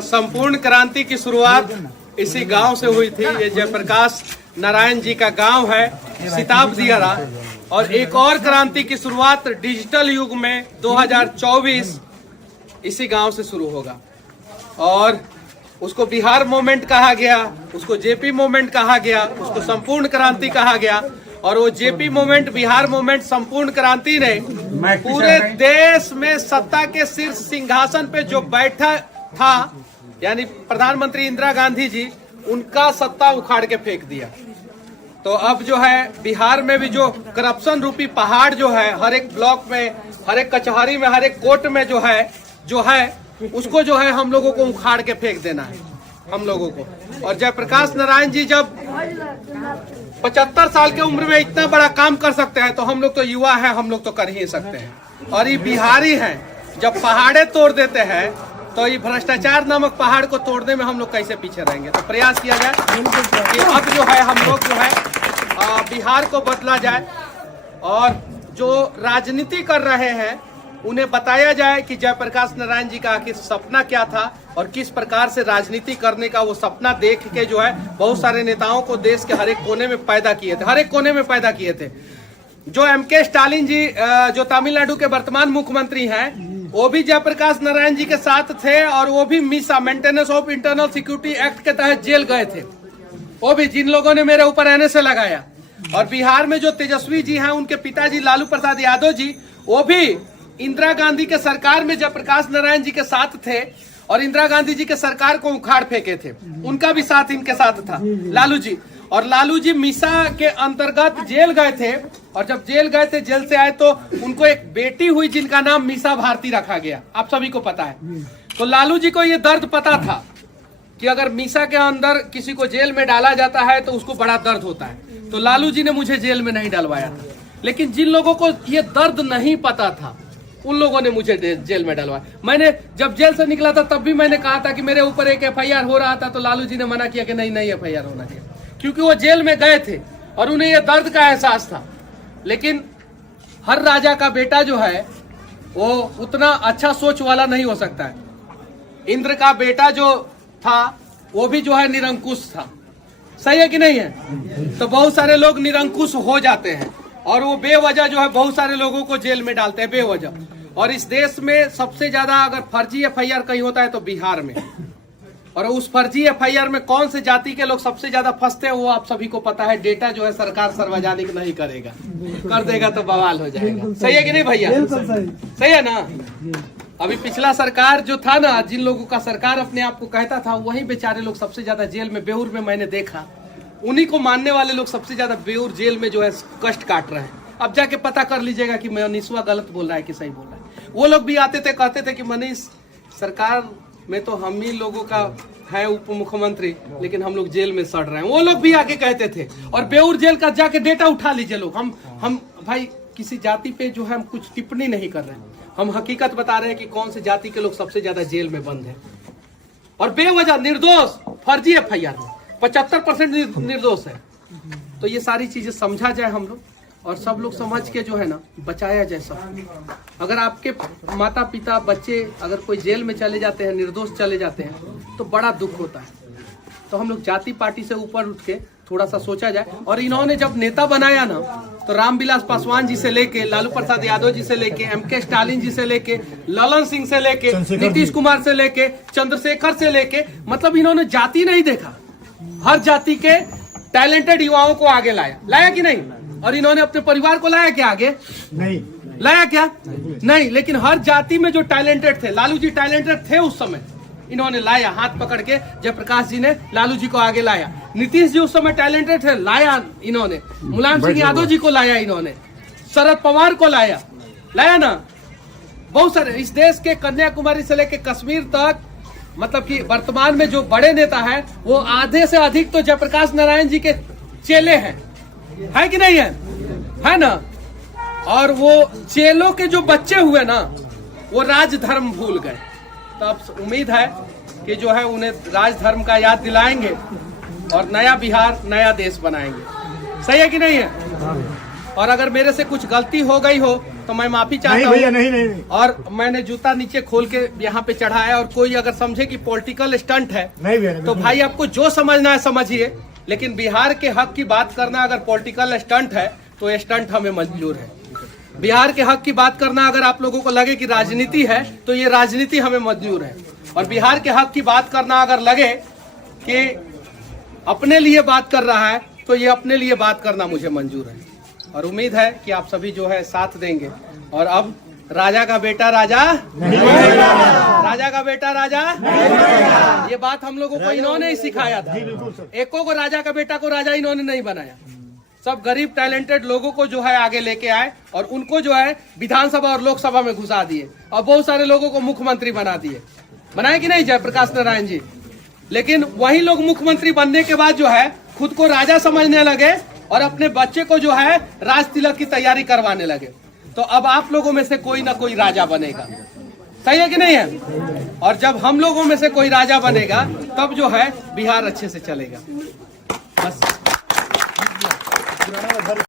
संपूर्ण क्रांति की शुरुआत इसी गांव से हुई थी। ये जयप्रकाश नारायण जी का गांव है, सिताब दियारा। और एक और क्रांति की शुरुआत डिजिटल युग में 2024 इसी गांव से शुरू होगा। और उसको बिहार मूवमेंट कहा गया, उसको जेपी मूवमेंट कहा गया, उसको संपूर्ण क्रांति कहा गया। और वो जेपी मूवमेंट, बिहार मूवमेंट, संपूर्ण क्रांति ने पूरे देश में सत्ता के शीर्ष सिंहासन पे जो बैठा था, यानी प्रधानमंत्री इंदिरा गांधी जी, उनका सत्ता उखाड़ के फेंक दिया। तो अब जो है बिहार में भी जो करप्शन रूपी पहाड़ जो है, हर एक ब्लॉक में, हर एक कचहरी में, हर एक कोर्ट में जो है उसको जो है हम लोगों को उखाड़ के फेंक देना है, हम लोगों को। और जयप्रकाश नारायण जी जब 75 साल की उम्र में इतना बड़ा काम कर सकते हैं, तो हम लोग तो युवा हैं, हम लोग तो कर ही सकते हैं। और ये बिहारी हैं, जब पहाड़े तोड़ देते हैं तो ये भ्रष्टाचार नामक पहाड़ को तोड़ने में हम लोग कैसे पीछे रहेंगे। तो प्रयास किया जाए कि अब जो है हम लोग जो है बिहार को बदला जाए। और जो राजनीति कर रहे हैं उन्हें बताया जाए कि जयप्रकाश नारायण जी का आखिर सपना क्या था और किस प्रकार से राजनीति करने का वो सपना देख के जो है बहुत सारे नेताओं को देश के हर एक कोने में पैदा किए थे, हर एक कोने में पैदा किए थे। जो एमके स्टालिन जी जो तमिलनाडु के वर्तमान मुख्यमंत्री हैं, वो भी जयप्रकाश नारायण जी के साथ थे। और वो भी Misa, maintenance of internal security act के तहत जेल गए थे, वो भी, जिन लोगों ने मेरे ऊपर एनएसए लगाया। और बिहार में जो तेजस्वी जी हैं, उनके पिताजी लालू प्रसाद यादव जी, वो भी इंदिरा गांधी के सरकार में जयप्रकाश नारायण जी के साथ थे और इंदिरा गांधी जी के सरकार को उखाड़ फेंके थे। उनका भी साथ इनके साथ था, लालू जी। और लालू जी मीसा के अंतर्गत जेल गए थे। और जब जेल गए थे, जेल से आए तो उनको एक बेटी हुई जिनका नाम मीसा भारती रखा गया, आप सभी को पता है। तो लालू जी को ये दर्द पता था कि अगर मीसा के अंदर किसी को जेल में डाला जाता है तो उसको बड़ा दर्द होता है। तो लालू जी ने मुझे जेल में नहीं डलवाया था। लेकिन जिन लोगों को ये दर्द नहीं पता था, उन लोगों ने मुझे जेल में डलवाया। मैंने जब जेल से निकला था तब भी मैंने कहा था कि मेरे ऊपर एक एफआईआर हो रहा था, तो लालू जी ने मना किया कि नहीं एफआईआर होना चाहिए, क्योंकि वो जेल में गए थे और उन्हें ये दर्द का एहसास था। लेकिन हर राजा का बेटा जो है वो उतना अच्छा सोच वाला नहीं हो सकता है। इंद्र का बेटा जो था वो भी जो है निरंकुश था, सही है कि नहीं है? तो बहुत सारे लोग निरंकुश हो जाते हैं और वो बेवजह जो है बहुत सारे लोगों को जेल में डालते हैं, बेवजह। और इस देश में सबसे ज्यादा अगर फर्जी एफआईआर कहीं होता है तो बिहार में। और उस फर्जी एफआईआर में कौन से जाति के लोग सबसे ज्यादा फंसते हैं वो आप सभी को पता है। डेटा जो है सरकार सार्वजनिक नहीं करेगा, कर देगा तो बवाल हो जाएगा। सही है कि नहीं भैया? सही है ना? अभी पिछला सरकार जो था ना, जिन लोगों का सरकार अपने आप को कहता था, वही बेचारे लोग सबसे ज्यादा जेल में, बेऊर में मैंने देखा, उन्हीं को मानने वाले लोग सबसे ज्यादा बेऊर जेल में जो है कष्ट काट रहे हैं। अब जाके पता कर लीजिएगा कि मनीषवा गलत बोल रहा है कि सही बोल रहा है। वो लोग भी आते थे, कहते थे कि मनीष, सरकार में तो हम ही लोगों का है उप मुख्यमंत्री, लेकिन हम लोग जेल में सड़ रहे हैं। वो लोग भी आके कहते थे। और बेऊर जेल का जाके डेटा उठा लीजिए लोग। हम भाई किसी जाति पे जो है हम कुछ टिप्पणी नहीं कर रहे हैं, हम हकीकत बता रहे हैं कि कौन से जाति के लोग सबसे ज्यादा जेल में बंद है। और बेवजह निर्दोष फर्जी एफआईआर में 75% निर्दोष है। तो ये सारी चीजें समझा जाए हम लोग, और सब लोग समझ के जो है ना बचाया जाए सब। अगर आपके माता पिता, बच्चे अगर कोई जेल में चले जाते हैं, निर्दोष चले जाते हैं, तो बड़ा दुख होता है। तो हम लोग जाति पार्टी से ऊपर उठ के थोड़ा सा सोचा जाए। और इन्होंने जब नेता बनाया ना, तो रामविलास पासवान जी से लेके, लालू प्रसाद यादव जी से लेके, एमके स्टालिन जी से लेके, ललन सिंह से लेके, नीतीश कुमार से लेके, चंद्रशेखर से लेके, मतलब इन्होंने जाति नहीं देखा, हर जाति के टैलेंटेड युवाओं को आगे लाया कि नहीं? और इन्होंने अपने परिवार को लाया क्या आगे? नहीं लाया क्या? नहीं। लेकिन हर जाति में जो टैलेंटेड थे, लालू जी टैलेंटेड थे उस समय, इन्होंने लाया, हाथ पकड़ के जयप्रकाश जी ने लालू जी को आगे लाया। नीतीश जी उस समय टैलेंटेड थे, लाया इन्होंने। मुलायम सिंह यादव जी को लाया इन्होंने, शरद पवार को लाया ना। बहुत सारे इस देश के कन्याकुमारी से लेके कश्मीर तक, मतलब कि वर्तमान में जो बड़े नेता है वो आधे से अधिक तो जयप्रकाश नारायण जी के चेले हैं, है कि नहीं है ना? और वो चेलों के जो बच्चे हुए ना, वो राजधर्म भूल गए। तो अब उम्मीद है कि जो है उन्हें राजधर्म का याद दिलाएंगे और नया बिहार, नया देश बनाएंगे। सही है कि नहीं है? और अगर मेरे से कुछ गलती हो गई हो तो मैं माफी चाहता नहीं हूँ। भैया, नहीं। और मैंने जूता नीचे खोल के यहाँ पे चढ़ाया, और कोई अगर समझे कि पॉलिटिकल स्टंट है नहीं भैया, तो भाई आपको जो समझना है समझिए, लेकिन बिहार के हक की बात करना अगर पॉलिटिकल स्टंट है तो ये स्टंट हमें मंजूर है। बिहार के हक की बात करना अगर आप लोगों को लगे कि राजनीति है तो ये राजनीति हमें मंजूर है। और बिहार के हक की बात करना अगर लगे कि अपने लिए बात कर रहा है तो ये अपने लिए बात करना मुझे मंजूर है। और उम्मीद है कि आप सभी जो है साथ देंगे। और अब राजा का बेटा राजा नहीं, राजा का बेटा राजा नहीं। ये बात हम लोगों को इन्होंने ही सिखाया था। एको को राजा का बेटा को राजा इन्होंने नहीं बनाया। सब गरीब टैलेंटेड लोगों को जो है आगे लेके आए और उनको जो है विधानसभा और लोकसभा में घुसा दिए और बहुत सारे लोगों को मुख्यमंत्री बना दिए। बनाए कि नहीं जयप्रकाश नारायण जी? लेकिन वही लोग मुख्यमंत्री बनने के बाद जो है खुद को राजा समझने लगे और अपने बच्चे को जो है राज तिलक की तैयारी करवाने लगे। तो अब आप लोगों में से कोई ना कोई राजा बनेगा, सही है कि नहीं है? और जब हम लोगों में से कोई राजा बनेगा तब जो है बिहार अच्छे से चलेगा। बस।